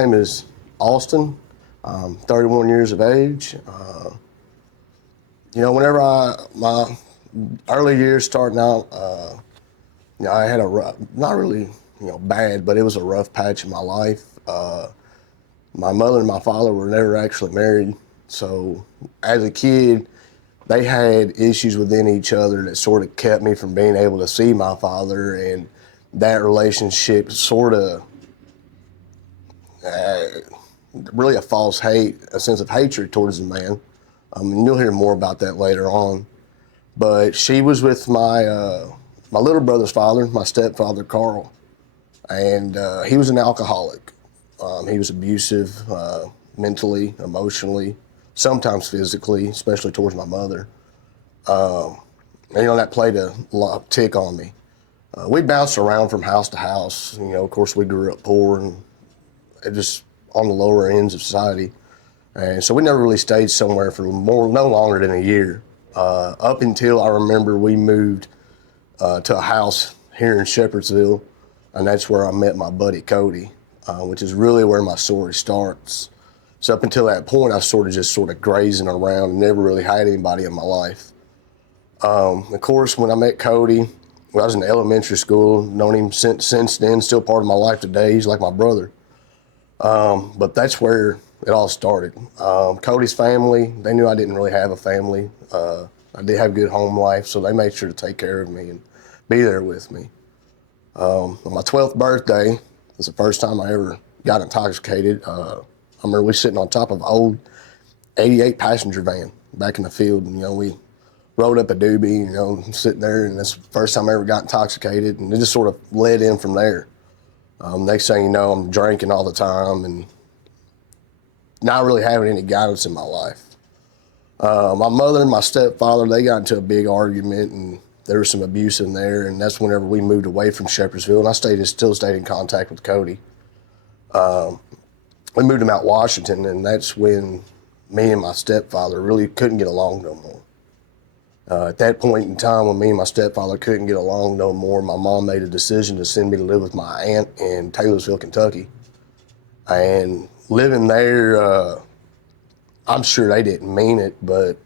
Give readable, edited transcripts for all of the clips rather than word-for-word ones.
name is Austin. I'm 31 years of age. Whenever my early years starting out, I had a rough, not really, bad, but it was a rough patch in my life. My mother and my father were never actually married. So as a kid, they had issues within each other that sort of kept me from being able to see my father, and that relationship sort of really a false hate, a sense of hatred towards the man. And you'll hear more about that later on. But she was with my little brother's father, my stepfather, Carl, and he was an alcoholic. He was abusive mentally, emotionally, sometimes physically, especially towards my mother. That played a tick on me. We bounced around from house to house. Of course, we grew up poor and just on the lower ends of society. And so we never really stayed somewhere for no longer than a year. Up until I remember we moved to a house here in Shepherdsville, and that's where I met my buddy Cody, which is really where my story starts. So up until that point, I was sort of grazing around and never really had anybody in my life. Of course, when I met Cody, when I was in elementary school, known him since then, still part of my life today. He's like my brother. But that's where it all started. Cody's family, they knew I didn't really have a family. I did have a good home life, so they made sure to take care of me and be there with me. On my 12th birthday was the first time I ever got intoxicated. I remember we sitting on top of an old 88 passenger van back in the field, and we rode up a doobie, sitting there, and that's the first time I ever got intoxicated, and it just sort of led in from there. Next thing you know, I'm drinking all the time and not really having any guidance in my life. My mother and my stepfather, they got into a big argument, and there was some abuse in there, and that's whenever we moved away from Shepherdsville, and I still stayed in contact with Cody. We moved to Mount Washington, and that's when me and my stepfather really couldn't get along no more. At that point in time, when me and my stepfather couldn't get along no more, my mom made a decision to send me to live with my aunt in Taylorsville, Kentucky. And living there, I'm sure they didn't mean it, but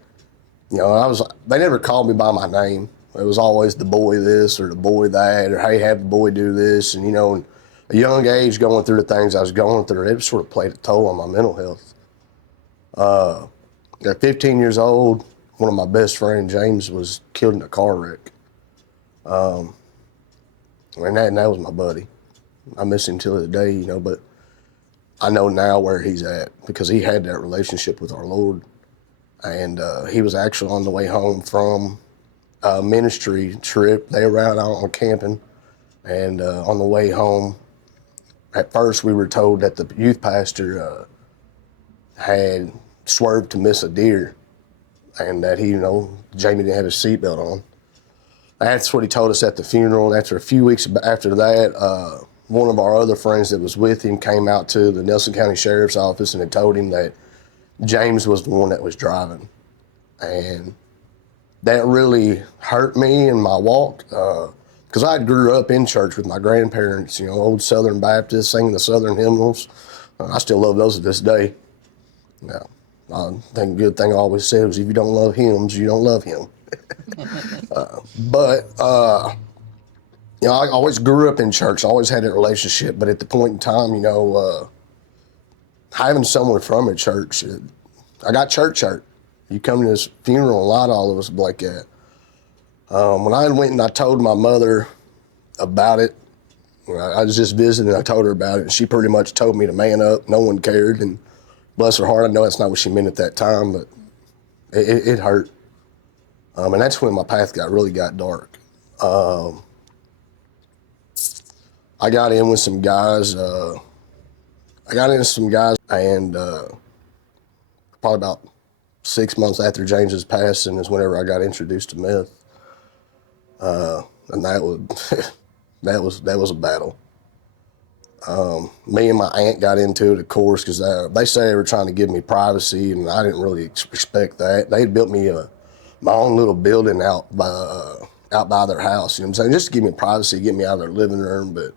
they never called me by my name. It was always the boy this or the boy that, or hey, have the boy do this. And at a young age, going through the things I was going through, it sort of played a toll on my mental health. At 15 years old, one of my best friends, James, was killed in a car wreck. And that was my buddy. I miss him till today, but I know now where he's at because he had that relationship with our Lord. And he was actually on the way home from a ministry trip. They were out on camping. And on the way home, at first we were told that the youth pastor had swerved to miss a deer, and that Jamie didn't have his seatbelt on. That's what he told us at the funeral. And after a few weeks after that, one of our other friends that was with him came out to the Nelson County Sheriff's Office and had told him that James was the one that was driving. And that really hurt me in my walk, because I grew up in church with my grandparents, old Southern Baptists, singing the Southern hymnals. I still love those to this day. Yeah. I think the good thing I always said was, if you don't love hymns, you don't love him. I always grew up in church. I always had that relationship. But at the point in time, having someone from a church, I got church hurt. You come to this funeral, a lot of all of us like that. When I went and I told my mother about it, I was just visiting and I told her about it, and she pretty much told me to man up. No one cared, and bless her heart, I know that's not what she meant at that time, but it hurt. And that's when my path really got dark. I got in with some guys. And probably about 6 months after James's passing is whenever I got introduced to meth. And that was that was a battle. Me and my aunt got into it, of course, because they say they were trying to give me privacy, and I didn't really respect that. They had built me my own little building out by their house, just to give me privacy, get me out of their living room. But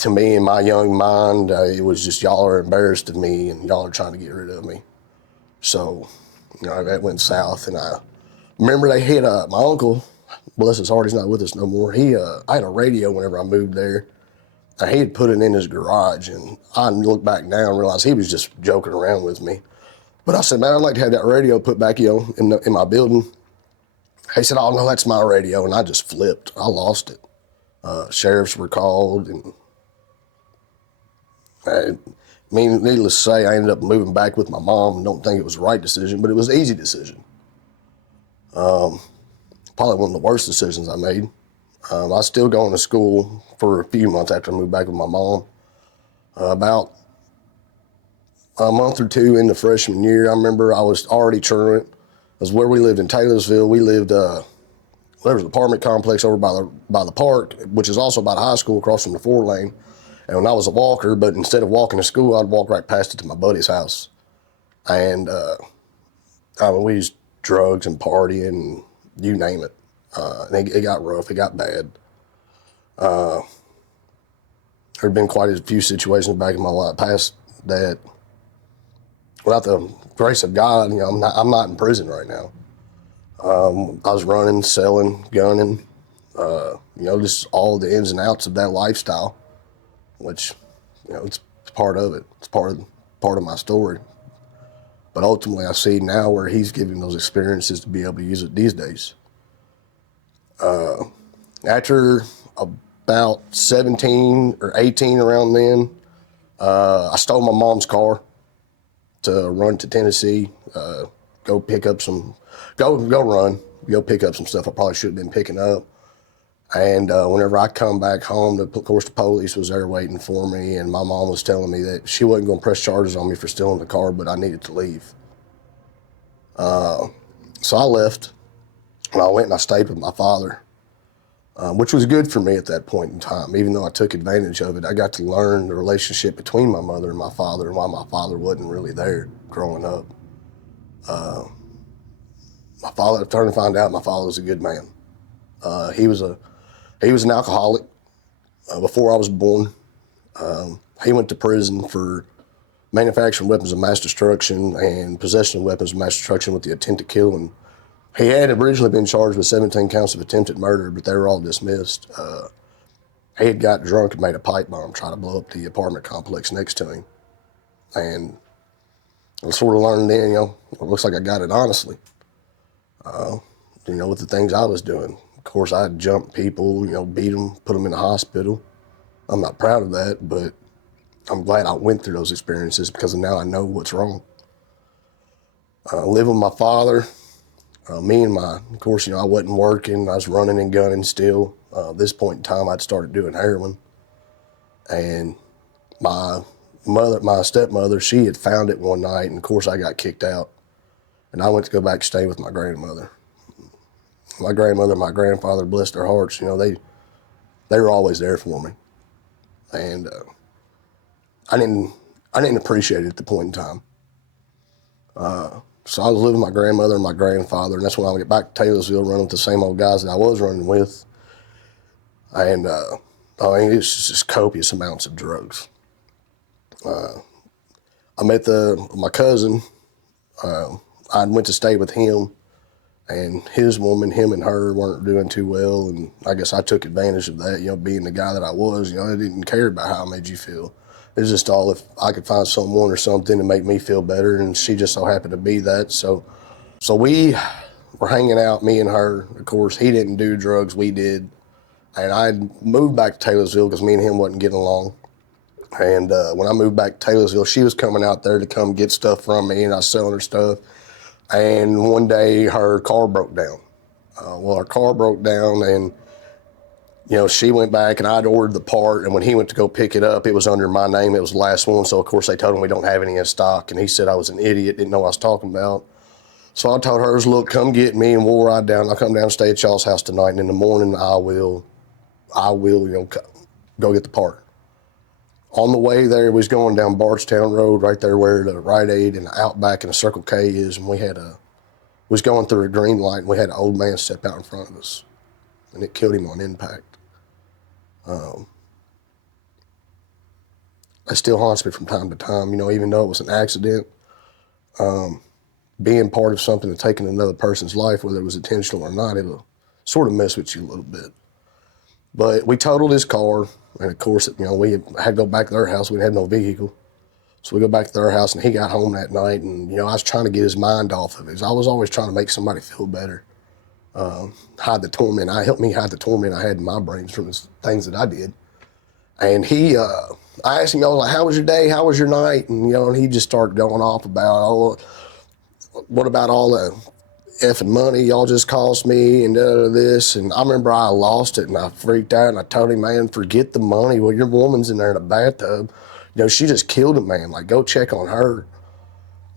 to me, in my young mind, it was just y'all are embarrassed of me and y'all are trying to get rid of me. So, that went south. And I remember they hit my uncle, bless his heart, he's not with us no more. I had a radio whenever I moved there. And he had put it in his garage, and I looked back now and realized he was just joking around with me. But I said, man, I'd like to have that radio put back, in my building. He said, oh, no, that's my radio. And I just flipped. I lost it. Sheriffs were called. And needless to say, I ended up moving back with my mom. Don't think it was the right decision, but it was an easy decision. Probably one of the worst decisions I made. I was still going to school for a few months after I moved back with my mom. About a month or two into freshman year, I remember I was already truant. It was where we lived in Taylorsville. We lived, there was an apartment complex over by the park, which is also by the high school across from the 4-lane. And when I was a walker, but instead of walking to school, I'd walk right past it to my buddy's house. And we used drugs and partying, and you name it. And it got rough. It got bad. There had been quite a few situations back in my life past that, without the grace of God, I'm not in prison right now. I was running, selling, gunning, just all the ins and outs of that lifestyle, which, it's part of it. It's part of my story. But ultimately, I see now where he's giving those experiences to be able to use it these days. After about 17 or 18 around then, I stole my mom's car to run to Tennessee, go pick up some stuff I probably should have been picking up. And whenever I come back home, of course, the police was there waiting for me, and my mom was telling me that she wasn't going to press charges on me for stealing the car, but I needed to leave. So I left, and I went and I stayed with my father, which was good for me at that point in time. Even though I took advantage of it, I got to learn the relationship between my mother and my father, and why my father wasn't really there growing up. My father, I turned to find out my father was a good man. He was an alcoholic before I was born. He went to prison for manufacturing weapons of mass destruction and possession of weapons of mass destruction with the intent to kill. And he had originally been charged with 17 counts of attempted murder, but they were all dismissed. He had got drunk and made a pipe bomb, trying to blow up the apartment complex next to him. And I sort of learned then, it looks like I got it honestly. With the things I was doing. Of course, I jumped people, beat them, put them in the hospital. I'm not proud of that, but I'm glad I went through those experiences because now I know what's wrong. Living with my father, of course, I wasn't working. I was running and gunning still. At this point in time, I'd started doing heroin. And my stepmother, she had found it one night, and of course, I got kicked out. And I went to go back and stay with my grandmother. My grandmother and my grandfather, bless their hearts, they were always there for me. And I didn't appreciate it at the point in time. So I was living with my grandmother and my grandfather, and that's when I would get back to Taylorsville, running with the same old guys that I was running with. And it's just copious amounts of drugs. I met my cousin. I went to stay with him, and his woman, him and her weren't doing too well, and I guess I took advantage of that, being the guy that I was. I didn't care about how I made you feel. It was just all if I could find someone or something to make me feel better, and she just so happened to be that. So we were hanging out, me and her. Of course, he didn't do drugs, we did. And I moved back to Taylorsville because me and him wasn't getting along. And when I moved back to Taylorsville, she was coming out there to come get stuff from me, and I was selling her stuff. And one day her car broke down. Her car broke down, and she went back, and I'd ordered the part, and when he went to go pick it up, it was under my name. It was the last one, so of course they told him we don't have any in stock, and he said I was an idiot, didn't know what I was talking about. So I told her, look, come get me, and we'll ride down. I'll come down and stay at y'all's house tonight, and in the morning I will, go get the part. On the way there, we was going down Bardstown Road, right there where the Rite Aid and the Outback and the Circle K is, and we was going through a green light, and we had an old man step out in front of us, and it killed him on impact. It still haunts me from time to time, you know, even though it was an accident. Being part of something and taking another person's life, whether it was intentional or not, it'll sort of mess with you a little bit. But we totaled his car, and of course, you know, we had to go back to their house. We didn't have no vehicle. So we go back to their house, and he got home that night, and, you know, I was trying to get his mind off of it. I was always trying to make somebody feel better, hide the torment. Helped me hide the torment I had in my brains from the things that I did. And I asked him, I was like, how was your day? How was your night? And, you know, and he just started going off about, oh, what about all the effing money y'all just cost me and this? And I remember I lost it and I freaked out and I told him, man, forget the money. Well, your woman's in there in a bathtub. You know, she just killed a man. Like, go check on her.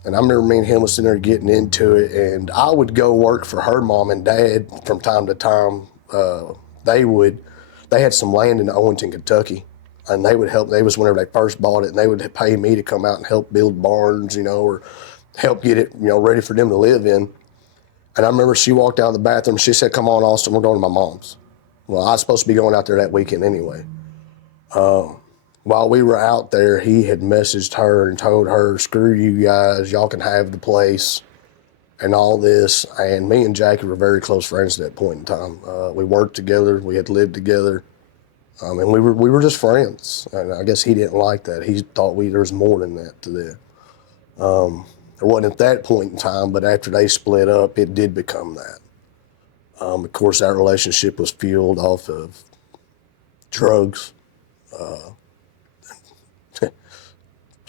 And I remember me and him was sitting there getting into it, and I would go work for her mom and dad from time to time. They had some land in Owington, Kentucky, and they would help. They was whenever they first bought it, and they would pay me to come out and help build barns, you know, or help get it, you know, ready for them to live in. And I remember she walked out of the bathroom. She said, "Come on, Austin, we're going to my mom's." Well, I was supposed to be going out there that weekend anyway. While we were out there, he had messaged her and told her, "Screw you guys, y'all can have the place," and all this. And me and Jackie were very close friends at that point in time. We worked together, we had lived together, and we were just friends. And I guess he didn't like that. He thought there was more than that to that. There wasn't at that point in time, but after they split up, it did become that. Of course, our relationship was fueled off of drugs.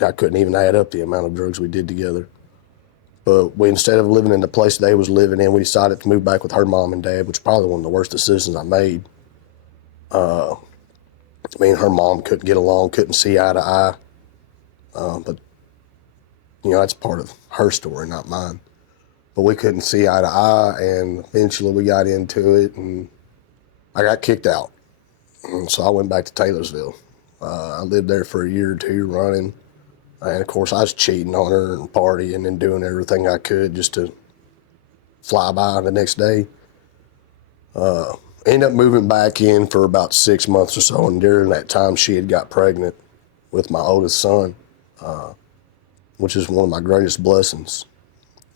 I couldn't even add up the amount of drugs we did together. But instead of living in the place they was living in, we decided to move back with her mom and dad, which was probably one of the worst decisions I made. Me and her mom couldn't get along, couldn't see eye to eye. But, you know, that's part of her story, not mine. But we couldn't see eye to eye, and eventually we got into it, and I got kicked out. And so I went back to Taylorsville. I lived there for a year or two running. And, of course, I was cheating on her and partying and doing everything I could just to fly by the next day. Ended up moving back in for about 6 months or so, and during that time she had got pregnant with my oldest son, which is one of my greatest blessings.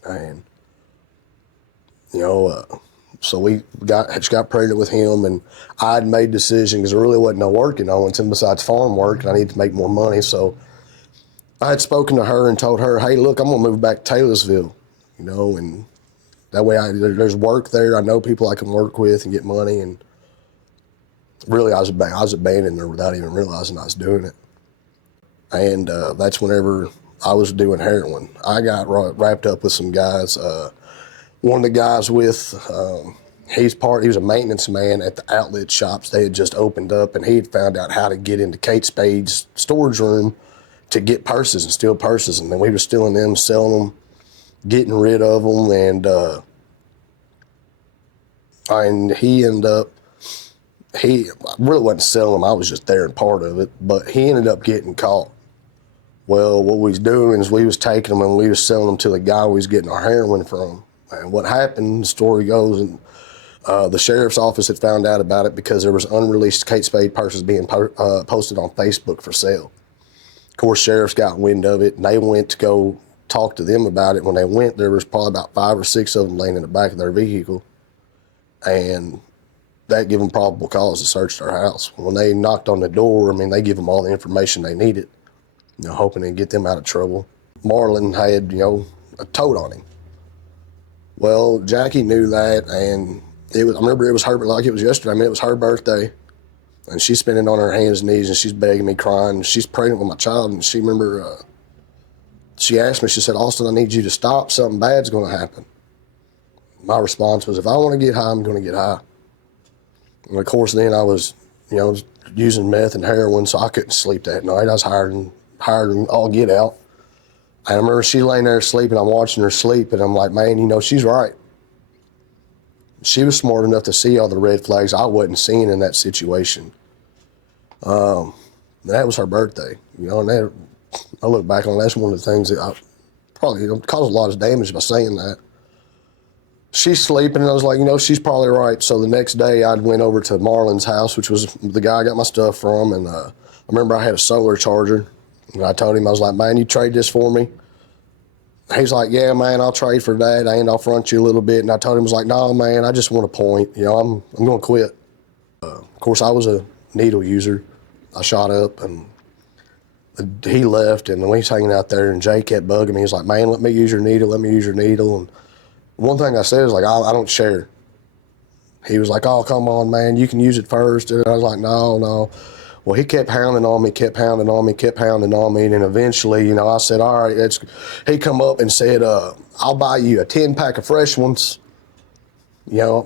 And, you know, so she got pregnant with him, and I had made a decision because there really wasn't no work in Owington besides farm work, and I needed to make more money. So I had spoken to her and told her, hey, look, I'm going to move back to Taylorsville, you know, and that way there's work there. I know people I can work with and get money. And really, I was abandoning her without even realizing I was doing it. And that's whenever I was doing heroin. I got wrapped up with some guys. One of the guys he was a maintenance man at the outlet shops. They had just opened up, and he had found out how to get into Kate Spade's storage room to get purses and steal purses. And then we were stealing them, selling them, getting rid of them. And he really wasn't selling them. I was just there and part of it, but he ended up getting caught. Well, what we was doing is we was taking them and we was selling them to the guy we was getting our heroin from. And what happened, the story goes, and the sheriff's office had found out about it because there was unreleased Kate Spade purses being posted on Facebook for sale. Of course, sheriffs got wind of it, and they went to go talk to them about it. When they went, there was probably about 5 or 6 of them laying in the back of their vehicle, and that gave them probable cause to search their house. When they knocked on the door, I mean, they give them all the information they needed, you know, hoping to get them out of trouble. Marlon had, you know, a tote on him. Well, Jackie knew that, and I remember it was her, like it was yesterday. I mean, it was her birthday, and she's spending on her hands and knees, and she's begging me, crying. She's pregnant with my child, and she asked me, she said, Austin, I need you to stop. Something bad's going to happen. My response was, if I want to get high, I'm going to get high. And of course, then I was, you know, using meth and heroin, so I couldn't sleep that night. I was hired and all get out. And I remember she laying there sleeping. I'm watching her sleep, and I'm like, man, you know, she's right. She was smart enough to see all the red flags I wasn't seeing in that situation. That was her birthday, you know, and that, I look back on, that's one of the things that I probably, you know, caused a lot of damage by saying that. She's sleeping, and I was like, you know, she's probably right. So the next day I went over to Marlon's house, which was the guy I got my stuff from, and I remember I had a solar charger, And I told him, I was like, man, you trade this for me? He's like, yeah, man, I'll trade for that, and I'll front you a little bit. And I told him, I was like, no, man, I just want a point. I'm going to quit. Of course, I was a needle user. I shot up, and he left, and we was hanging out there, and Jay kept bugging me. He's like, man, let me use your needle, let me use your needle. And one thing I said is like, I don't share. He was like, oh, come on, man, you can use it first. And I was like, no. Well, he kept hounding on me, and then eventually, I said, all right, he come up and said, I'll buy you a 10-pack of fresh ones. I'll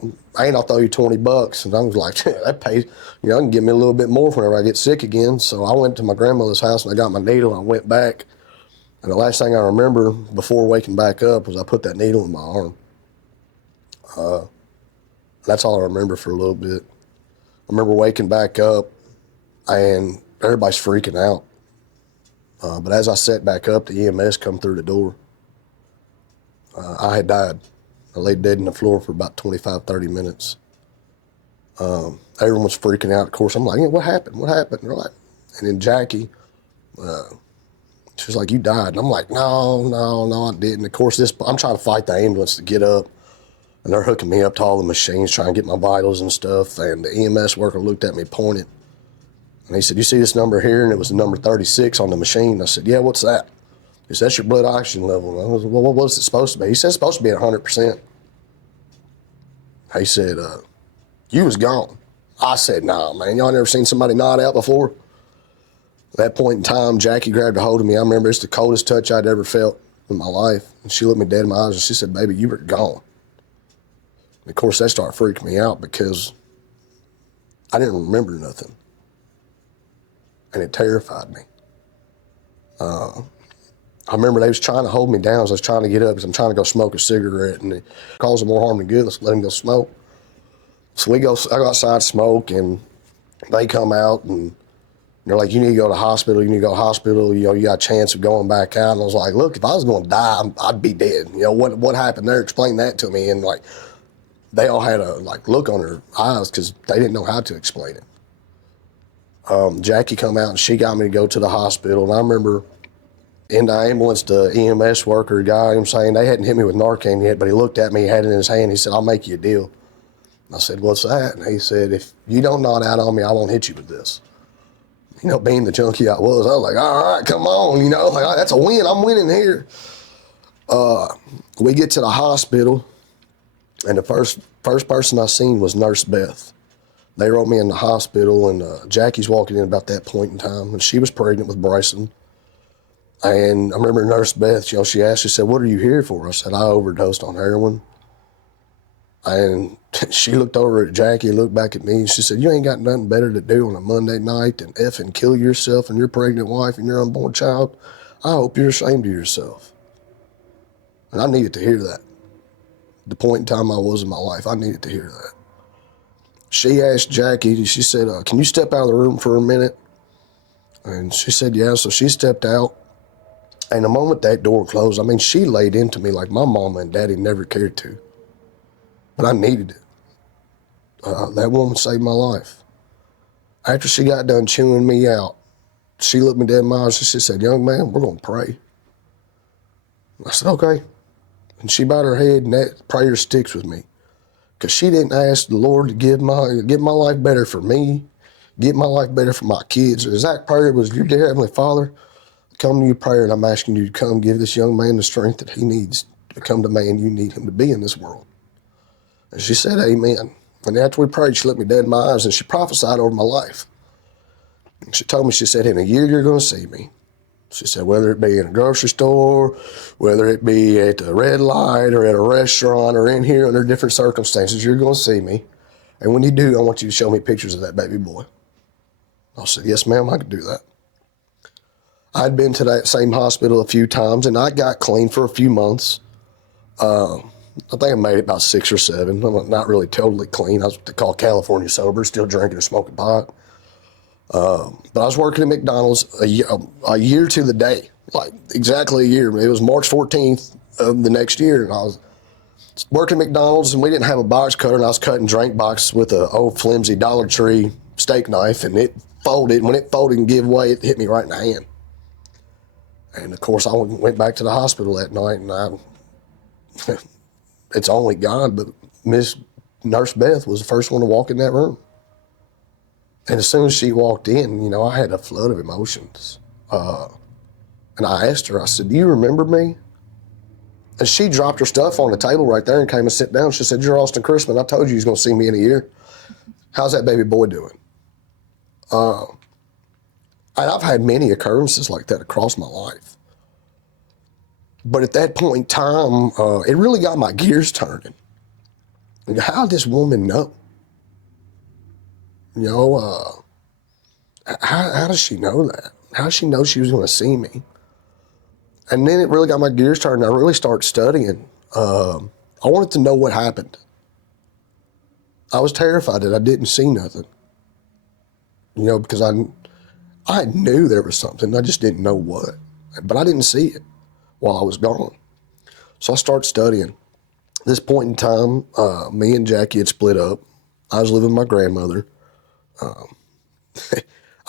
throw you $20. And I was like, that pays, I can give me a little bit more whenever I get sick again. So I went to my grandmother's house and I got my needle and I went back. And the last thing I remember before waking back up was I put that needle in my arm. That's all I remember for a little bit. I remember waking back up and everybody's freaking out. But as I sat back up, the EMS come through the door. I had died. I lay dead on the floor for about 25, 30 minutes. Everyone was freaking out. Of course, I'm like, what happened? What happened? Right. And then Jackie, she was like, you died. And I'm like, no, I didn't. Of course, I'm trying to fight the ambulance to get up. And they're hooking me up to all the machines, trying to get my vitals and stuff. And the EMS worker looked at me, pointed. And he said, you see this number here? And it was the number 36 on the machine. I said, yeah, what's that? He said, that's your blood oxygen level. And I was, well, what's it supposed to be? He said, it's supposed to be at 100%. He said, you was gone. I said, nah, man, y'all never seen somebody nod out before? At that point in time, Jackie grabbed a hold of me. I remember it's the coldest touch I'd ever felt in my life. And she looked me dead in my eyes and she said, baby, you were gone. And of course, that started freaking me out because I didn't remember nothing. And it terrified me. I remember they was trying to hold me down as I was trying to get up because I'm trying to go smoke a cigarette and it caused more harm than good. Let's let him go smoke. So I go outside to smoke and they come out and they're like, you need to go to the hospital. You got a chance of going back out. And I was like, look, if I was going to die, I'd be dead. What happened there? Explain that to me. And like, they all had a look on their eyes because they didn't know how to explain it. Jackie come out and she got me to go to the hospital. And I remember in the ambulance, the EMS worker guy, they hadn't hit me with Narcan yet, but he looked at me, had it in his hand. He said, I'll make you a deal. I said, what's that? And he said, if you don't nod out on me, I won't hit you with this. Being the junkie I was like, all right, come on, that's a win. I'm winning here. We get to the hospital, and the first person I seen was Nurse Beth. They wrote me in the hospital, and Jackie's walking in about that point in time, and she was pregnant with Bryson. And I remember Nurse Beth, she asked, she said, what are you here for? I said, I overdosed on heroin. And she looked over at Jackie, looked back at me, and she said, you ain't got nothing better to do on a Monday night than effing kill yourself and your pregnant wife and your unborn child. I hope you're ashamed of yourself. And I needed to hear that. The point in time I was in my life, I needed to hear that. She asked Jackie, she said, can you step out of the room for a minute? And she said, yeah. So she stepped out. And the moment that door closed, she laid into me like my mama and daddy never cared to. But I needed it. That woman saved my life. After she got done chewing me out, she looked me dead in my eyes and she said, young man, we're going to pray. I said, okay. And she bowed her head and that prayer sticks with me. Because she didn't ask the Lord to get my life better for me, get my life better for my kids. The exact prayer was, your dear Heavenly Father, come to your prayer and I'm asking you to come give this young man the strength that he needs to become the man you need him to be in this world. And she said, amen. And after we prayed, she looked me dead in my eyes and she prophesied over my life. And she told me, she said, in a year you're going to see me. She said, whether it be in a grocery store, whether it be at a red light or at a restaurant or in here under different circumstances, you're going to see me. And when you do, I want you to show me pictures of that baby boy. I said, yes, ma'am, I could do that. I'd been to that same hospital a few times and I got clean for a few months. I think I made it about 6 or 7. I'm not really totally clean. I was what they call California sober, still drinking and smoking pot. But I was working at McDonald's a year to the day, like exactly a year. It was March 14th of the next year, and I was working at McDonald's, and we didn't have a box cutter, and I was cutting drink boxes with an old flimsy Dollar Tree steak knife, and it folded. When it folded and gave way, it hit me right in the hand. And of course, I went back to the hospital that night, and it's only God, but Miss Nurse Beth was the first one to walk in that room. And as soon as she walked in, I had a flood of emotions. And I asked her, I said, "Do you remember me?" And she dropped her stuff on the table right there and came and sat down. She said, "You're Austin Chrisman. I told you was going to see me in a year. How's that baby boy doing?" And I've had many occurrences like that across my life. But at that point in time, it really got my gears turning. How did this woman know? How does she know that? How does she know she was going to see me? And then it really got my gears turning. I really started studying. I wanted to know what happened. I was terrified that I didn't see nothing. Because I knew there was something. I just didn't know what. But I didn't see it while I was gone. So I started studying. At this point in time, me and Jackie had split up. I was living with my grandmother.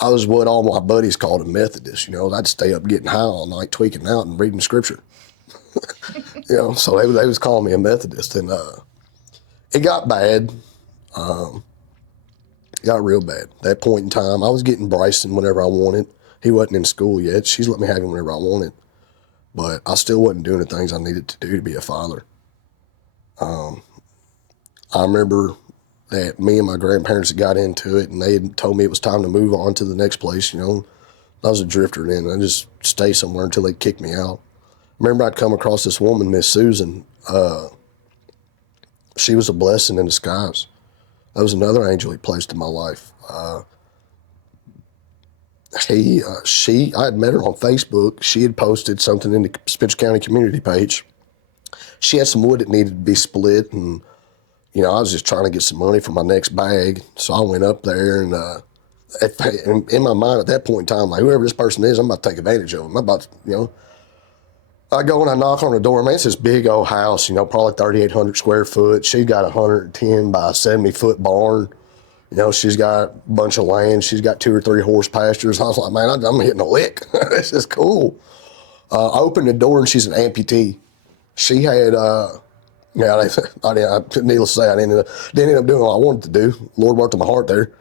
I was what all my buddies called a Methodist. I'd stay up getting high all night, tweaking out and reading scripture. So they was calling me a Methodist. And it got bad. It got real bad. At that point in time, I was getting Bryson whenever I wanted. He wasn't in school yet. She's let me have him whenever I wanted. But I still wasn't doing the things I needed to do to be a father. I remember that me and my grandparents got into it, and they had told me it was time to move on to the next place. I was a drifter then. I just stay somewhere until they kicked me out. Remember, I'd come across this woman, Miss Susan. She was a blessing in disguise. That was another angel he placed in my life. I had met her on Facebook. She had posted something in the Spencer County community page. She had some wood that needed to be split, and I was just trying to get some money for my next bag. So I went up there, and in my mind at that point in time, like, whoever this person is, I'm about to take advantage of them. I go and I knock on the door. Man, it's this big old house, probably 3,800 square foot. She's got a 110 by 70 foot barn. She's got a bunch of land. She's got 2 or 3 horse pastures. I was like, man, I'm hitting a lick. This is cool. I opened the door, and she's an amputee. She had, needless to say, I didn't end up doing what I wanted to do. Lord worked on my heart there.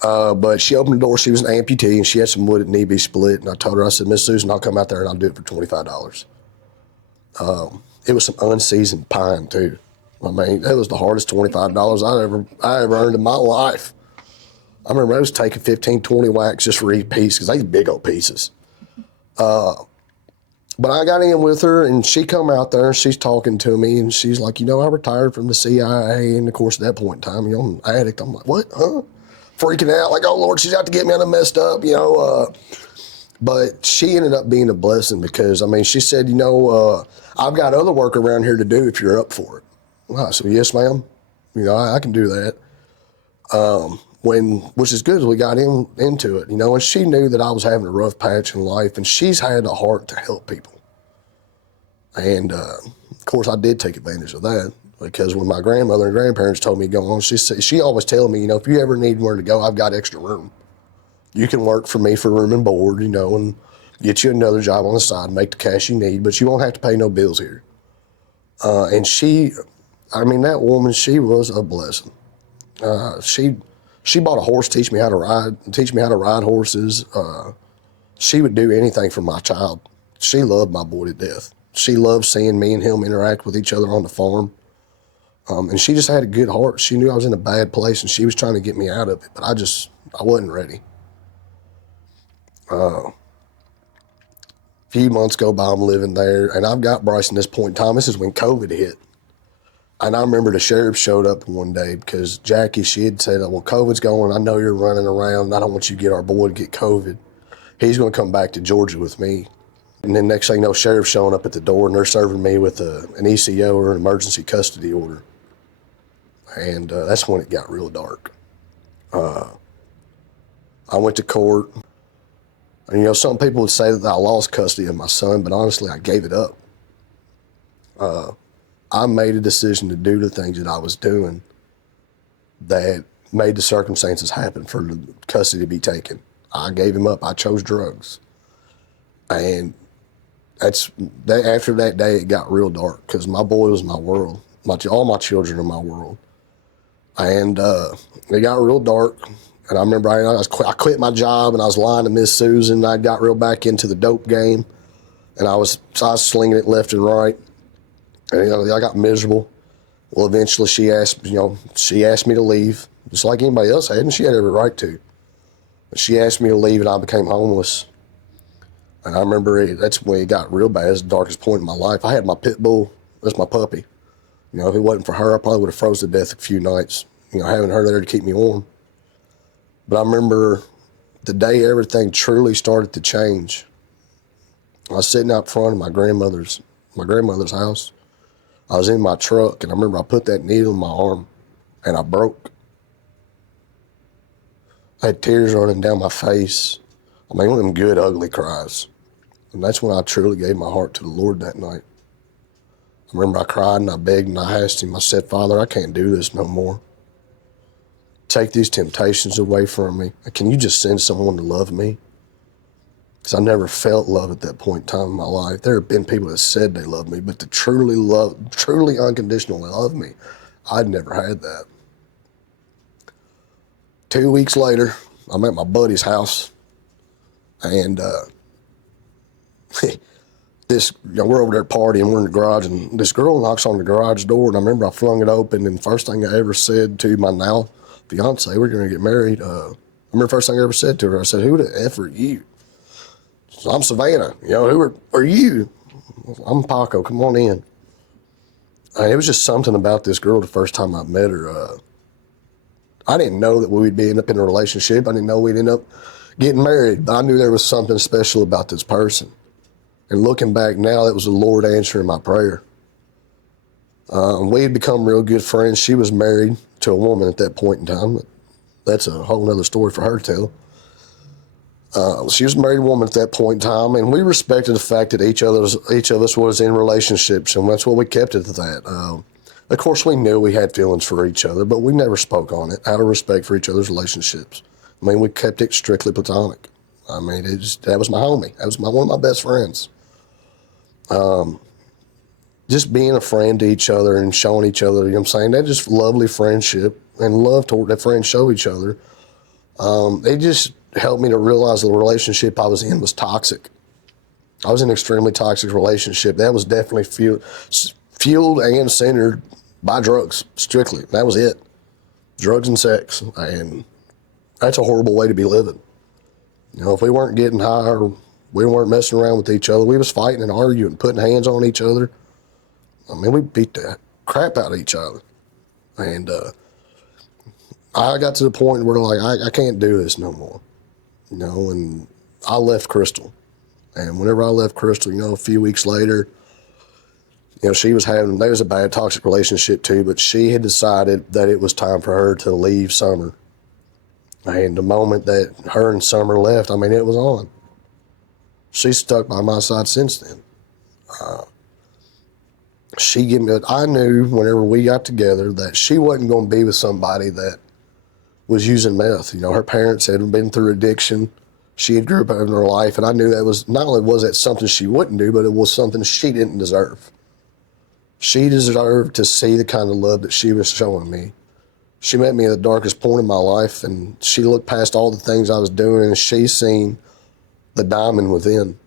But she opened the door. She was an amputee, and she had some wood that needed to be split. And I told her, I said, "Miss Susan, I'll come out there and I'll do it for $25. It was some unseasoned pine too. I mean, that was the hardest $25 I ever earned in my life. I remember I was taking 15, 20 whacks just for each piece, because they was big old pieces. But I got in with her, and she come out there, and she's talking to me, and she's like, I retired from the CIA. And of course, at that point in time, I'm an addict. I'm like, what, huh? Freaking out, like, oh Lord, she's out to get me, and I'm messed up, But she ended up being a blessing, because, she said, I've got other work around here to do if you're up for it. Well, I said, yes, ma'am. I can do that. Which is good as we got into it, and she knew that I was having a rough patch in life, and she's had a heart to help people. And, of course, I did take advantage of that, because when my grandmother and grandparents told me to go on, she always told me, if you ever need where to go, I've got extra room. You can work for me for room and board, and get you another job on the side, make the cash you need, but you won't have to pay no bills here. And that woman, she was a blessing. She bought a horse, teach me how to ride horses. She would do anything for my child. She loved my boy to death. She loved seeing me and him interact with each other on the farm. And she just had a good heart. She knew I was in a bad place, and she was trying to get me out of it, but I wasn't ready. A few months go by, I'm living there, and I've got Bryson at this point in time. This is when COVID hit. And I remember the sheriff showed up one day, because Jackie, she had said, well, COVID's going. I know you're running around. I don't want you to get our boy to get COVID. He's going to come back to Georgia with me. And then next thing you know, sheriff's showing up at the door, and they're serving me with an ECO, or an emergency custody order. And that's when it got real dark. I went to court. And, some people would say that I lost custody of my son, but honestly, I gave it up. I made a decision to do the things that I was doing that made the circumstances happen for the custody to be taken. I gave him up. I chose drugs. And that's that. After that day, it got real dark because my boy was my world. All my children are my world, and it got real dark. And I remember I quit my job and I was lying to Miss Susan. I got real back into the dope game, and I was slinging it left and right. And I got miserable. Well, eventually she asked me to leave, just like anybody else had, and she had every right to. But she asked me to leave, and I became homeless. And I remember that's when it got real bad. It was the darkest point in my life. I had my pit bull. That's my puppy. If it wasn't for her, I probably would have froze to death a few nights. Having her there to keep me warm. But I remember the day everything truly started to change. I was sitting out front of my grandmother's house. I was in my truck, and I remember I put that needle in my arm, and I broke. I had tears running down my face. I mean, one of them good, ugly cries. And that's when I truly gave my heart to the Lord that night. I remember I cried and I begged and I asked him, I said, Father, I can't do this no more. Take these temptations away from me. Can you just send someone to love me? Because I never felt love at that point in time in my life. There have been people that said they loved me, but to truly unconditionally love me, I'd never had that. 2 weeks later, I'm at my buddy's house, and we're over there partying, we're in the garage, and this girl knocks on the garage door, and I remember I flung it open, and the first thing I ever said to my now fiance, we're going to get married, I remember the first thing I ever said to her, I said, who the F are you? So I'm Savannah, who are you? I'm Paco, come on in. It was just something about this girl the first time I met her. I didn't know that we'd end up in a relationship. I didn't know we'd end up getting married. But I knew there was something special about this person. And looking back now, that was the Lord answering my prayer. We had become real good friends. She was married to a woman at that point in time. That's a whole other story for her to tell. She was a married woman at that point in time, and we respected the fact that each of us was in relationships, and that's what we kept it to that. Of course, we knew we had feelings for each other, but we never spoke on it out of respect for each other's relationships. I mean, we kept it strictly platonic. I mean, that was my homie. That was one of my best friends. Just being a friend to each other and showing each other, that just lovely friendship and love toward that friends show each other. It just helped me to realize the relationship I was in was toxic. I was in an extremely toxic relationship. That was definitely fueled and centered by drugs, strictly. That was it. Drugs and sex. And that's a horrible way to be living. If we weren't getting high or we weren't messing around with each other, we was fighting and arguing, putting hands on each other. I mean, we beat the crap out of each other. And I got to the point where I can't do this no more. And I left Crystal. And whenever I left Crystal, a few weeks later, she was there was a bad toxic relationship too, but she had decided that it was time for her to leave Summer. And the moment that her and Summer left, I mean, it was on. She's stuck by my side since then. I knew whenever we got together that she wasn't going to be with somebody that was using meth. Her parents had been through addiction. She had grew up in her life, and I knew that was, not only was that something she wouldn't do, but it was something she didn't deserve. She deserved to see the kind of love that she was showing me. She met me at the darkest point in my life, and she looked past all the things I was doing, and she seen the diamond within.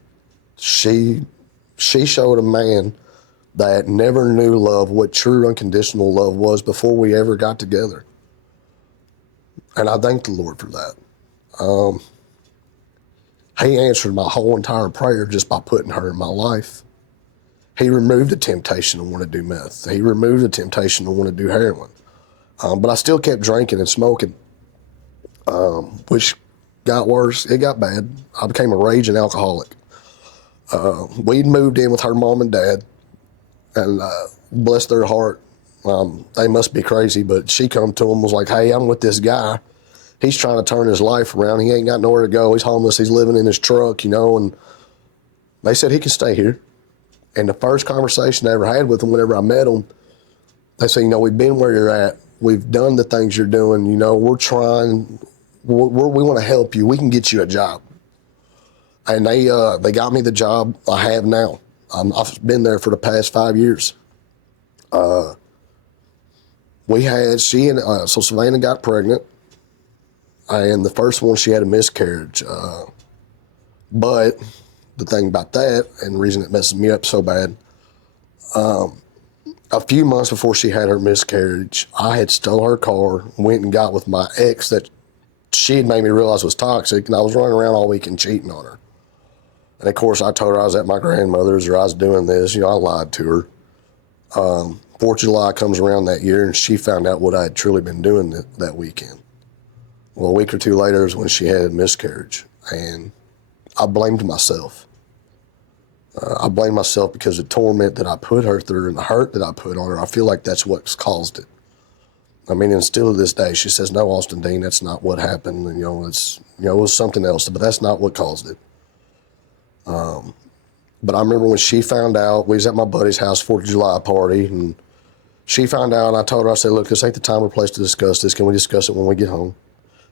She showed a man that never knew love, what true unconditional love was before we ever got together. And I thank the Lord for that. He answered my whole entire prayer just by putting her in my life. He removed the temptation to want to do meth. He removed the temptation to want to do heroin. But I still kept drinking and smoking, which got worse. It got bad. I became a raging alcoholic. We'd moved in with her mom and dad, and bless their heart, they must be crazy, but she come to him, was like, hey, I'm with this guy. He's trying to turn his life around. He ain't got nowhere to go. He's homeless. He's living in his truck, and they said he can stay here. And the first conversation I ever had with him whenever I met him, they said, we've been where you're at. We've done the things you're doing. We're trying. We want to help you. We can get you a job. And they got me the job I have now. I've been there for the past 5 years. So Savannah got pregnant, and the first one she had a miscarriage. But the thing about that, and the reason it messes me up so bad, a few months before she had her miscarriage, I had stole her car, went and got with my ex that she had made me realize was toxic, and I was running around all weekend cheating on her. And of course, I told her I was at my grandmother's or I was doing this. I lied to her. 4th of July comes around that year, and she found out what I had truly been doing that weekend. Well, a week or two later is when she had a miscarriage, and I blamed myself. I blame myself because the torment that I put her through and the hurt that I put on her, I feel like that's what's caused it. I mean, and still to this day, she says, "No, Austin Dean, that's not what happened. And, it was something else, but that's not what caused it." But I remember when she found out, we was at my buddy's house, 4th of July party, and she found out, and I told her, I said, "Look, this ain't the time or place to discuss this. Can we discuss it when we get home?"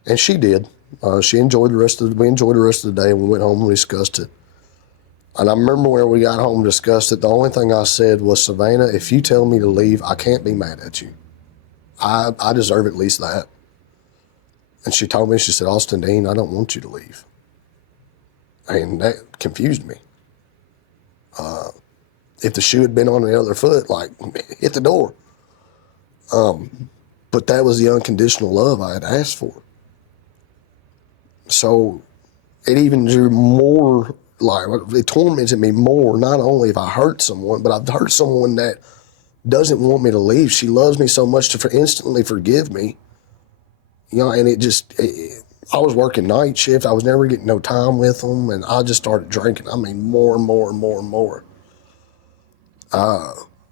And she did. We enjoyed the rest of the day, and we went home and we discussed it. And I remember when we got home and discussed it, the only thing I said was, "Savannah, if you tell me to leave, I can't be mad at you. I deserve at least that." And she told me, she said, "Austin Dean, I don't want you to leave." And that confused me. If the shoe had been on the other foot, like, hit the door. But that was the unconditional love I had asked for. So it even drew more, like, it tormented me more, not only if I hurt someone, but I've hurt someone that doesn't want me to leave. She loves me so much to instantly forgive me. And I was working night shift. I was never getting no time with them, and I just started drinking. I mean, more and more and more and more.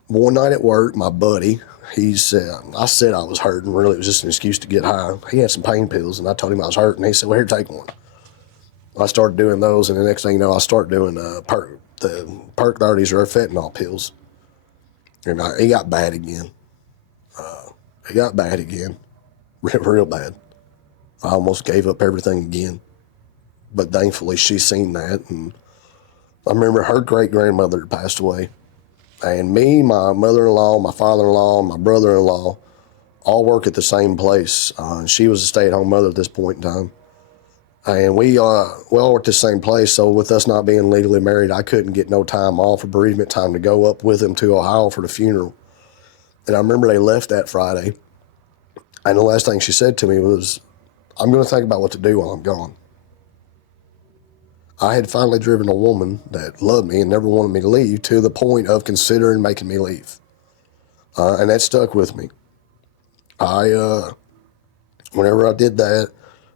One night at work, my buddy, I said I was hurting. Really, it was just an excuse to get high. He had some pain pills, and I told him I was hurting. He said, "Well, here, take one." I started doing those, and the next thing you know, I started doing the Perk 30s or fentanyl pills. And it got bad again. Real bad. I almost gave up everything again. But thankfully, she seen that. And I remember her great-grandmother had passed away. And me, my mother-in-law, my father-in-law, my brother-in-law all work at the same place. She was a stay-at-home mother at this point in time. And we all worked at the same place, so with us not being legally married, I couldn't get no time off for bereavement time to go up with them to Ohio for the funeral. And I remember they left that Friday, and the last thing she said to me was, "I'm going to think about what to do while I'm gone." I had finally driven a woman that loved me and never wanted me to leave to the point of considering making me leave. And that stuck with me. Whenever I did that,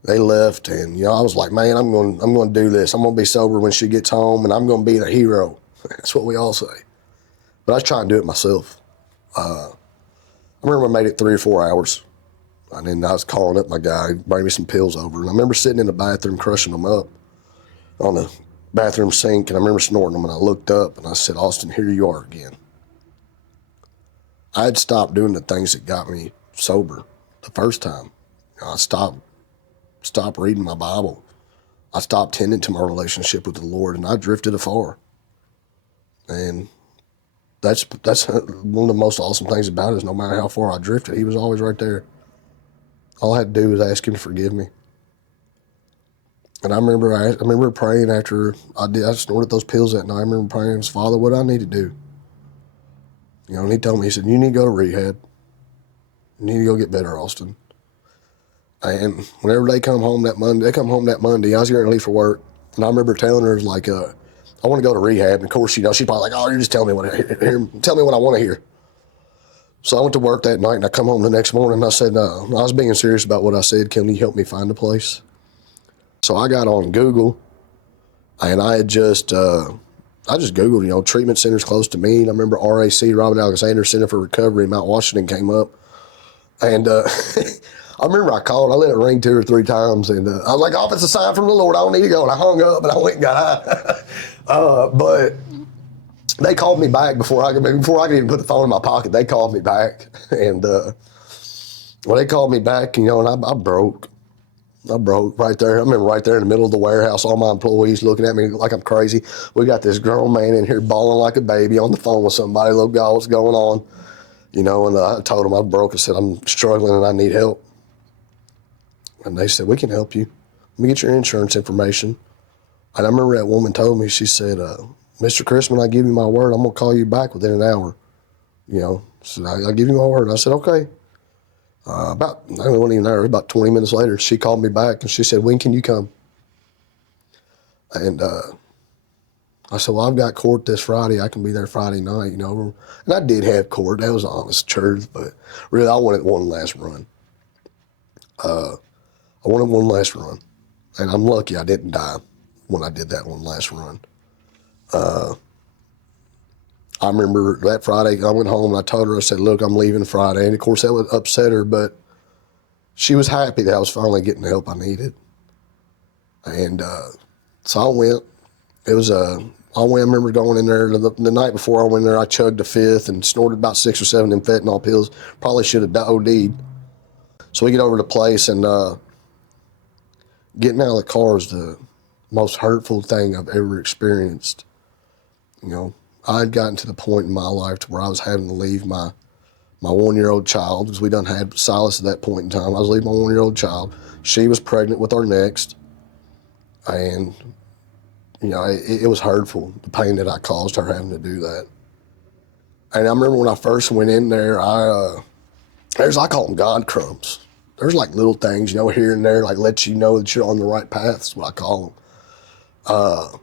they left, and I was like, "Man, I'm going to do this. I'm going to be sober when she gets home, and I'm going to be the hero." That's what we all say. But I was trying to do it myself. I remember I made it 3 or 4 hours, and then I was calling up my guy, bring me some pills over, and I remember sitting in the bathroom crushing them up on the bathroom sink, and I remember snorting them, and I looked up, and I said, "Austin, here you are again." I had stopped doing the things that got me sober the first time. I stopped reading my Bible. I stopped tending to my relationship with the Lord, and I drifted afar. And that's one of the most awesome things about it is no matter how far I drifted, he was always right there. All I had to do was ask him to forgive me. And I remember praying after I snorted those pills that night. I remember praying, "Father, what do I need to do?" And he told me, he said, "You need to go to rehab. You need to go get better, Austin." And whenever they come home that Monday, I was going to leave for work. And I remember telling her, like, "I want to go to rehab." And of course, she's probably like, "Oh, you're just telling me what I want to hear." So I went to work that night, and I come home the next morning, and I said, "No, I was being serious about what I said. Can you help me find a place?" So I got on Google, and I just Googled, treatment centers close to me. And I remember RAC, Robert Alexander Center for Recovery in Mount Washington came up. And I remember I called. I let it ring 2 or 3 times. And I was like, "Oh, if it's a sign from the Lord, I don't need to go." And I hung up, and I went and got high. But they called me back before I could even put the phone in my pocket. They called me back. And they called me back, and I broke. I broke right there. I remember right there in the middle of the warehouse, all my employees looking at me like I'm crazy. We got this grown man in here bawling like a baby on the phone with somebody. Look, God, what's going on? And I told him I broke. I said, I'm struggling and I need help. And they said, we can help you. Let me get your insurance information. And I remember that woman told me, she said, Mr. Chrisman, I give you my word, I'm going to call you back within an hour. So I'll give you my word. I said, okay. I wasn't even there. About 20 minutes later, she called me back and she said, when can you come? And I said, well, I've got court this Friday. I can be there Friday night, And I did have court. That was the honest truth. But really, I wanted one last run. I wanted one last run. And I'm lucky I didn't die when I did that one last run. I remember that Friday, I went home and I told her, I said, look, I'm leaving Friday. And of course, that would upset her, but she was happy that I was finally getting the help I needed. And so I went. I remember going in there the night before I went there, I chugged a fifth and snorted about 6 or 7 of them fentanyl pills. Probably should have OD'd. So we get over to the place, and getting out of the car is the most hurtful thing I've ever experienced. I had gotten to the point in my life to where I was having to leave my 1-year-old child, because we done had Silas at that point in time. I was leaving my 1-year-old child. She was pregnant with our next. And, it was hurtful, the pain that I caused her having to do that. And I remember when I first went in there, I call them God crumbs. There's like little things, here and there, like let you know that you're on the right path. That's what I call them.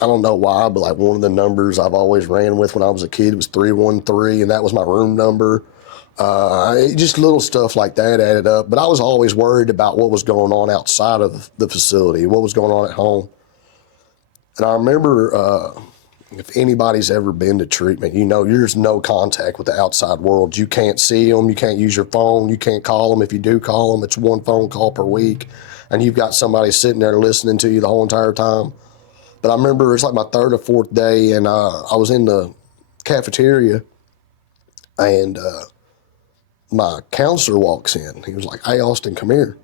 I don't know why, but like one of the numbers I've always ran with when I was a kid was 313, and that was my room number. Just little stuff like that added up. But I was always worried about what was going on outside of the facility, what was going on at home. And I remember, if anybody's ever been to treatment, there's no contact with the outside world. You can't see them. You can't use your phone. You can't call them. If you do call them, it's one phone call per week. And you've got somebody sitting there listening to you the whole entire time. But I remember it's like my 3rd or 4th day, and I was in the cafeteria, and my counselor walks in. He was like, hey, Austin, come here.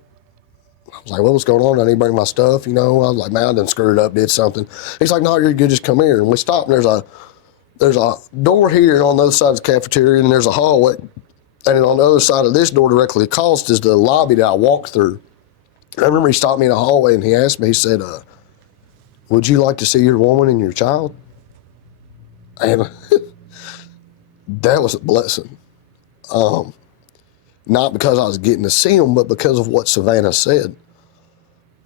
I was like, what's going on? I need to bring my stuff, I was like, man, I done screwed up, did something. He's like, no, you're good, just come here. And we stopped, and there's a door here on the other side of the cafeteria, and there's a hallway. And then on the other side of this door directly across is the lobby that I walked through. And I remember he stopped me in the hallway, and he asked me, he said, would you like to see your woman and your child? And that was a blessing. Not because I was getting to see them, but because of what Savannah said.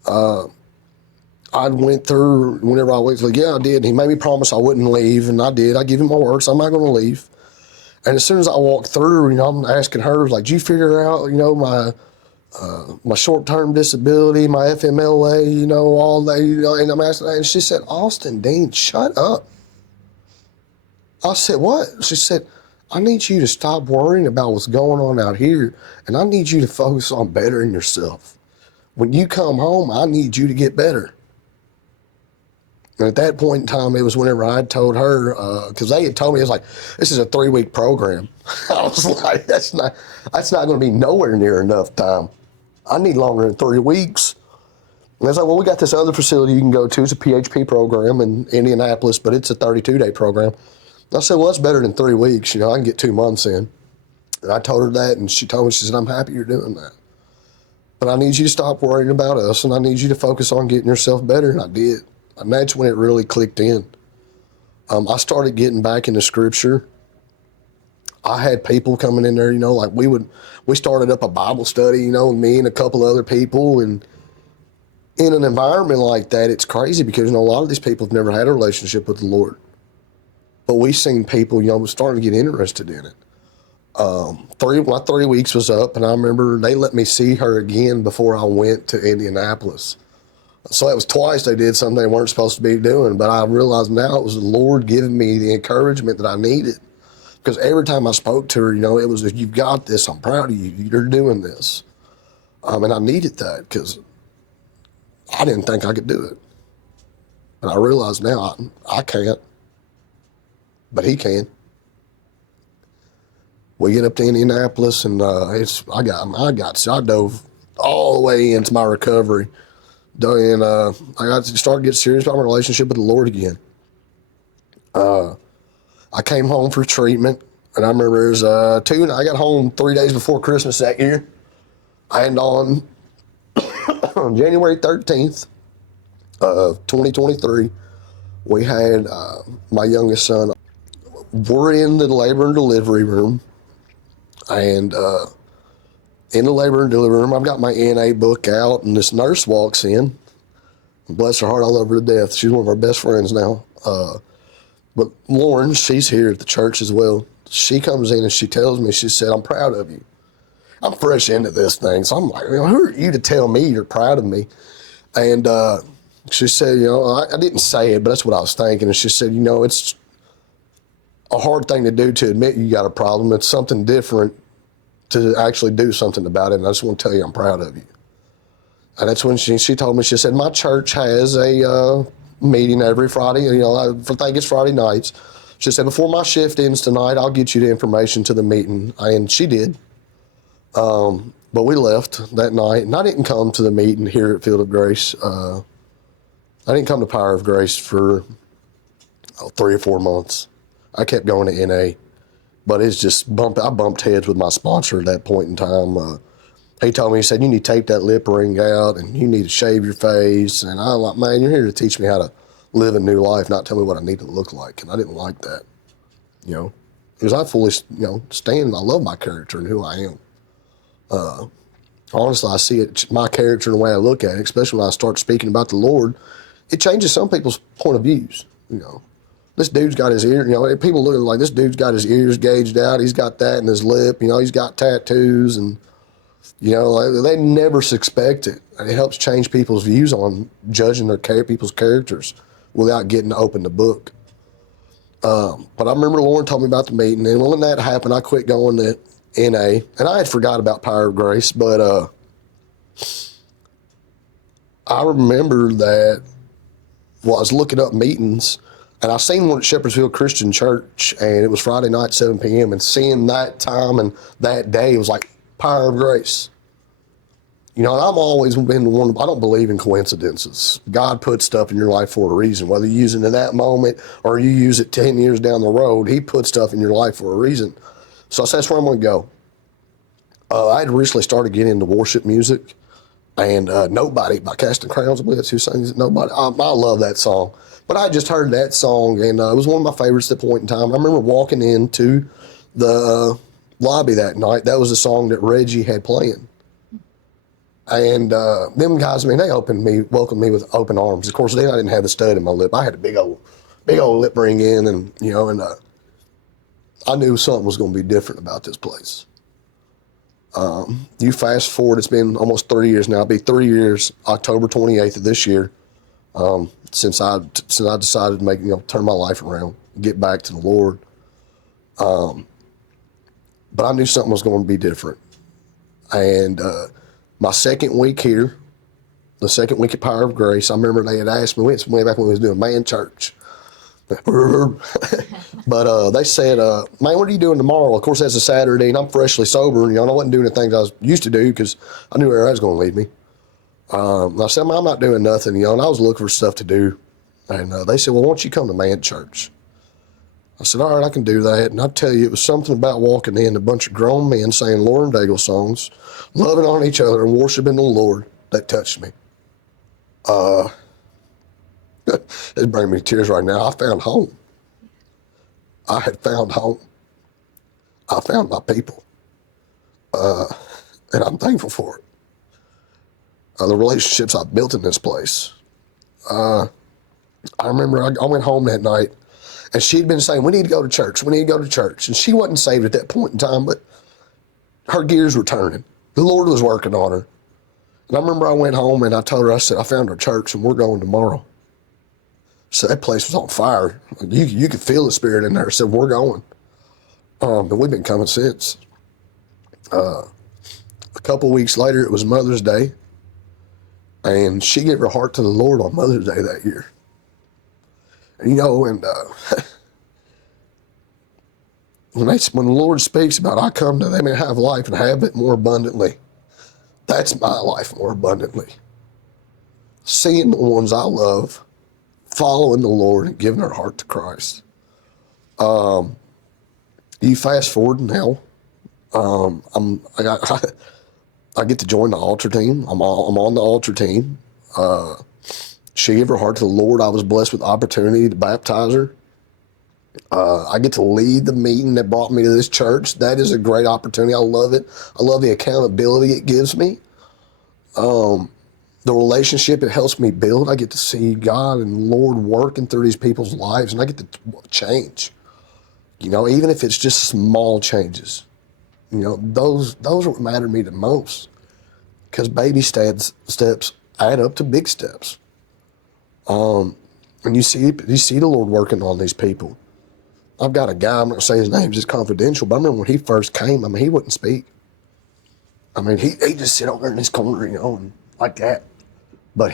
I went through, whenever I went, like, yeah, I did. He made me promise I wouldn't leave, and I did. I give him my word, so I'm not going to leave. And as soon as I walked through, I'm asking her, like, did you figure out, my short-term disability, my FMLA, all that, and I'm asking, and she said, Austin Dean, shut up. I said, what? She said, I need you to stop worrying about what's going on out here, and I need you to focus on bettering yourself. When you come home, I need you to get better. And at that point in time, it was whenever I told her, because they had told me, it was like, this is a 3-week program. I was like, that's not going to be nowhere near enough time. I need longer than 3 weeks. And I was like, well, we got this other facility you can go to. It's a PHP program in Indianapolis, but it's a 32-day program. And I said, well, that's better than 3 weeks. I can get 2 months in. And I told her that, and she told me, she said, I'm happy you're doing that. But I need you to stop worrying about us, and I need you to focus on getting yourself better. And I did. And that's when it really clicked in. I started getting back into Scripture. I had people coming in there, like we started up a Bible study, me and a couple other people. And in an environment like that, it's crazy because, a lot of these people have never had a relationship with the Lord. But we've seen people, starting to get interested in it. My 3 weeks was up, and I remember they let me see her again before I went to Indianapolis. So that was twice they did something they weren't supposed to be doing. But I realized now it was the Lord giving me the encouragement that I needed. Because every time I spoke to her, it was, you've got this, I'm proud of you, you're doing this. And I needed that because I didn't think I could do it. And I realize now I can't, but he can. We get up to Indianapolis, and I dove all the way into my recovery. And I got to start getting serious about my relationship with the Lord again. I came home for treatment, and I remember it was I got home 3 days before Christmas that year. And on January 13th of 2023, we had my youngest son. We're in the labor and delivery room, and in the labor and delivery room, I've got my NA book out, and this nurse walks in. Bless her heart, I love her to death. She's one of our best friends now. But Lauren, she's here at the church as well. She comes in and she tells me, she said, "I'm proud of you." I'm fresh into this thing, so I'm like, who are you to tell me you're proud of me? And she said, I didn't say it, but that's what I was thinking. And she said, it's a hard thing to do to admit you got a problem. It's something different to actually do something about it. And I just want to tell you I'm proud of you. And that's when she told me, she said, my church has a meeting every Friday. I think it's Friday nights. She said, before my shift ends tonight, I'll get you the information to the meeting. And she did. But we left that night, and I didn't come to the meeting here at Field of Grace. I didn't come to Power of Grace for 3 or 4 months. I kept going to NA, but it's just I bumped heads with my sponsor at that point in time. He told me, he said, you need to take that lip ring out, and you need to shave your face. And I'm like, man, you're here to teach me how to live a new life, not tell me what I need to look like. And I didn't like that, because I fully, stand. I love my character and who I am. Honestly, I see it, my character and the way I look at it, especially when I start speaking about the Lord, it changes some people's point of views. This dude's got his ear, people looking like this dude's got his ears gauged out. He's got that in his lip, he's got tattoos, and, they never suspect it. And it helps change people's views on judging people's characters without getting to open the book. But I remember Lauren told me about the meeting, and when that happened, I quit going to NA, and I had forgot about Power of Grace, but I remember that I was looking up meetings, and I seen one at Shepherdsville Christian Church, and it was Friday night, 7 p.m., and seeing that time and that day, it was like Power of Grace. And I've always been one, I don't believe in coincidences. God puts stuff in your life for a reason, whether you use it in that moment or you use it 10 years down the road, he puts stuff in your life for a reason. So that's where I'm going to go. I had recently started getting into worship music, and Nobody by Casting Crowns, I believe that's who sings it, Nobody. I love that song. But I just heard that song, and it was one of my favorites at the point in time. I remember walking into the lobby that night. That was the song that Reggie had playing. And them guys, they welcomed me with open arms. Of course, then I didn't have the stud in my lip. I had a big old lip ring in, and, I knew something was going to be different about this place. You fast forward, it's been almost 30 years now. It'll be 3 years, October 28th of this year, since I decided to turn my life around, get back to the Lord. But I knew something was going to be different. And my second week here, the second week at Power of Grace, I remember they had asked me, way back when we was doing man church. But they said, man, what are you doing tomorrow? Of course, that's a Saturday, and I'm freshly sober, and I wasn't doing the things I was used to do because I knew where I was going to lead me. I said, man, I'm not doing nothing, and I was looking for stuff to do. And they said, well, why don't you come to man church? I said, all right, I can do that. And I tell you, it was something about walking in, a bunch of grown men saying Lauren Daigle songs, loving on each other and worshiping the Lord, that touched me. It's bringing me to tears right now. I found home. I had found home. I found my people. And I'm thankful for it. The relationships I've built in this place. I remember I went home that night, and she'd been saying, we need to go to church. We need to go to church. And she wasn't saved at that point in time, but her gears were turning. The Lord was working on her. And I remember I went home, and I told her, I said, I found our church, and we're going tomorrow. So that place was on fire. You could feel the spirit in there. I said, we're going. But we've been coming since. A couple weeks later, it was Mother's Day. And she gave her heart to the Lord on Mother's Day that year. And, when the Lord speaks about, I come to them and have life and have it more abundantly, That's my life more abundantly. Seeing the ones I love following the Lord and giving their heart to Christ. You fast forward now. I get to join the altar team. I'm on the altar team. She gave her heart to the Lord. I was blessed with the opportunity to baptize her. I get to lead the meeting that brought me to this church. That is a great opportunity. I love it. I love the accountability it gives me. The relationship it helps me build. I get to see God and Lord working through these people's lives, and I get to change. You know, even if it's just small changes. You know, those are what matter to me the most, because baby steps add up to big steps. And you see the Lord working on these people. I've got a guy, I'm not gonna say his name, just confidential, but I remember when he first came, I mean, he wouldn't speak. I mean, he just sit over there in his corner, you know, and like that. But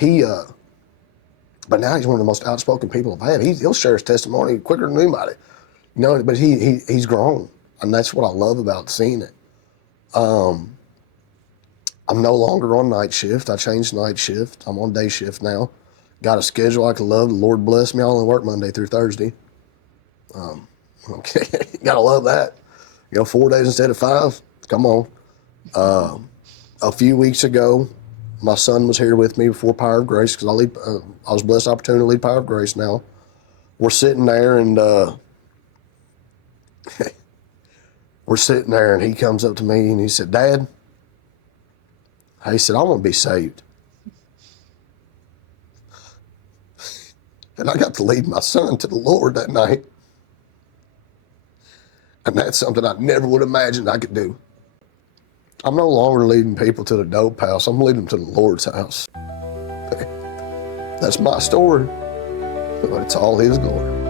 but now he's one of the most outspoken people I've had. He'll share his testimony quicker than anybody, you know. But he's grown, and that's what I love about seeing it. I'm no longer on night shift. I changed night shift. I'm on day shift now. Got a schedule I can love. The Lord bless me. I only work Monday through Thursday. Okay, gotta love that. You know, 4 days instead of 5. Come on. A few weeks ago, my son was here with me before Power of Grace, because I was blessed opportunity to lead Power of Grace now. We're sitting there and he comes up to me and he said, "Dad," he said, "I want to be saved." And I got to lead my son to the Lord that night. And that's something I never would have imagined I could do. I'm no longer leading people to the dope house. I'm leading them to the Lord's house. That's my story, but it's all His glory.